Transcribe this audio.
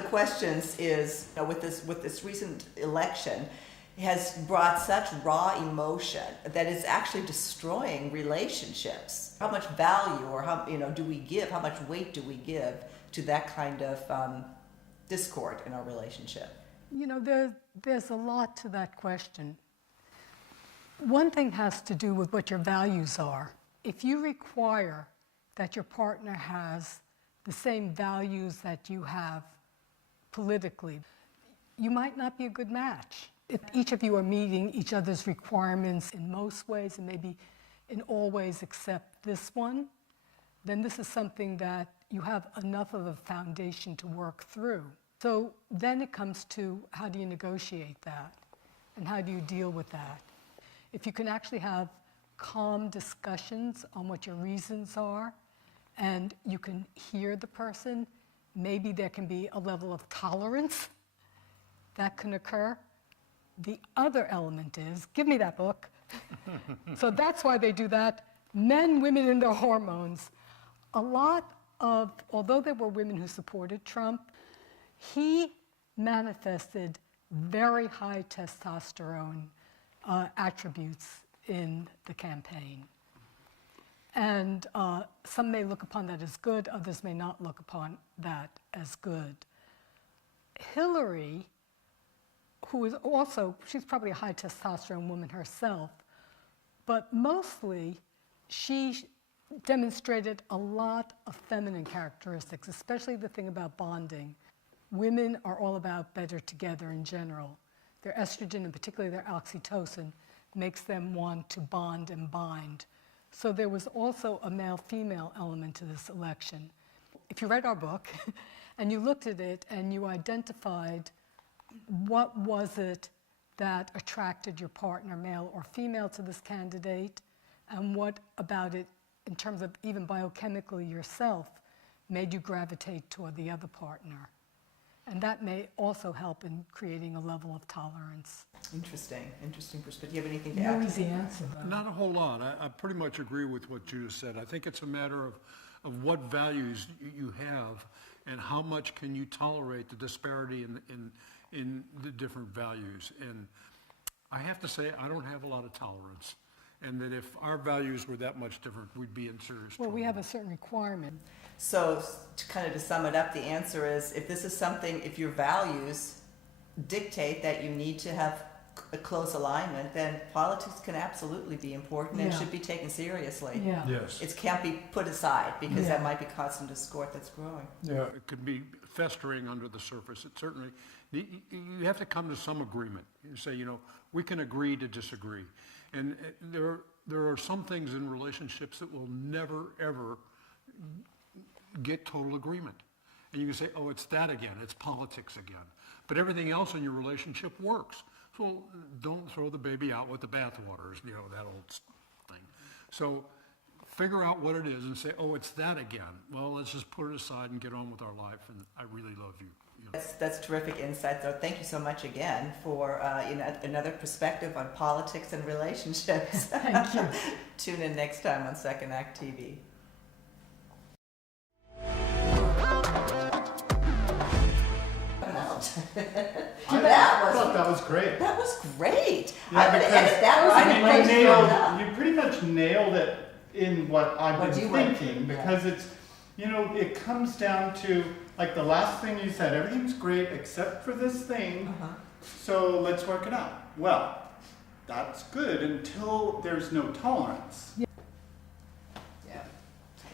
the questions is, with this recent election, has brought such raw emotion that it's actually destroying relationships. How much value, or how do we give? How much weight do we give to that kind of discord in our relationship? There's a lot to that question. One thing has to do with what your values are. If you require that your partner has the same values that you have politically, you might not be a good match. If each of you are meeting each other's requirements in most ways, and maybe in all ways except this one, then this is something that you have enough of a foundation to work through. So then it comes to, how do you negotiate that? And how do you deal with that? If you can actually have calm discussions on what your reasons are, and you can hear the person, maybe there can be a level of tolerance that can occur. The other element is, give me that book. So that's why they do that. Men, women, and their hormones. A lot of, although there were women who supported Trump, he manifested very high testosterone attributes in the campaign. And some may look upon that as good, others may not look upon that as good. Hillary, who is also, she's probably a high testosterone woman herself, but mostly she demonstrated a lot of feminine characteristics, especially the thing about bonding. Women are all about better together in general. Their estrogen, and particularly their oxytocin, makes them want to bond and bind. So there was also a male-female element to this election. If you read our book and you looked at it and you identified what was it that attracted your partner, male or female, to this candidate, and what about it, in terms of even biochemically yourself, made you gravitate toward the other partner. And that may also help in creating a level of tolerance. Interesting perspective. Do you have anything to add? No easy answer. Not a whole lot. I pretty much agree with what Judith said. I think it's a matter of what values you have and how much can you tolerate the disparity in the different values. And I have to say, I don't have a lot of tolerance. And that if our values were that much different, we'd be in serious trouble. Well, we have a certain requirement. So to sum it up, the answer is, if this is something, if your values dictate that you need to have a close alignment, then politics can absolutely be important and should be taken seriously. Yeah. Yes. It can't be put aside, because that might be causing discord that's growing. Yeah, it could be festering under the surface. It certainly, you have to come to some agreement. You say, we can agree to disagree. And there are some things in relationships that will never, ever get total agreement. And you can say, oh, it's that again, it's politics again. But everything else in your relationship works. So don't throw the baby out with the bathwater, that old thing. So figure out what it is and say, oh, it's that again. Well, let's just put it aside and get on with our life, and I really love you. That's terrific insight, though. Thank you so much again for another perspective on politics and relationships. Thank you. Tune in next time on Second Act TV. I thought that was great. That was great. Yeah, I'm going to edit that right. You pretty much nailed it in what I've been thinking, because it's, it comes down to, like, the last thing you said, everything's great except for this thing, so let's work it out. Well, that's good until there's no tolerance.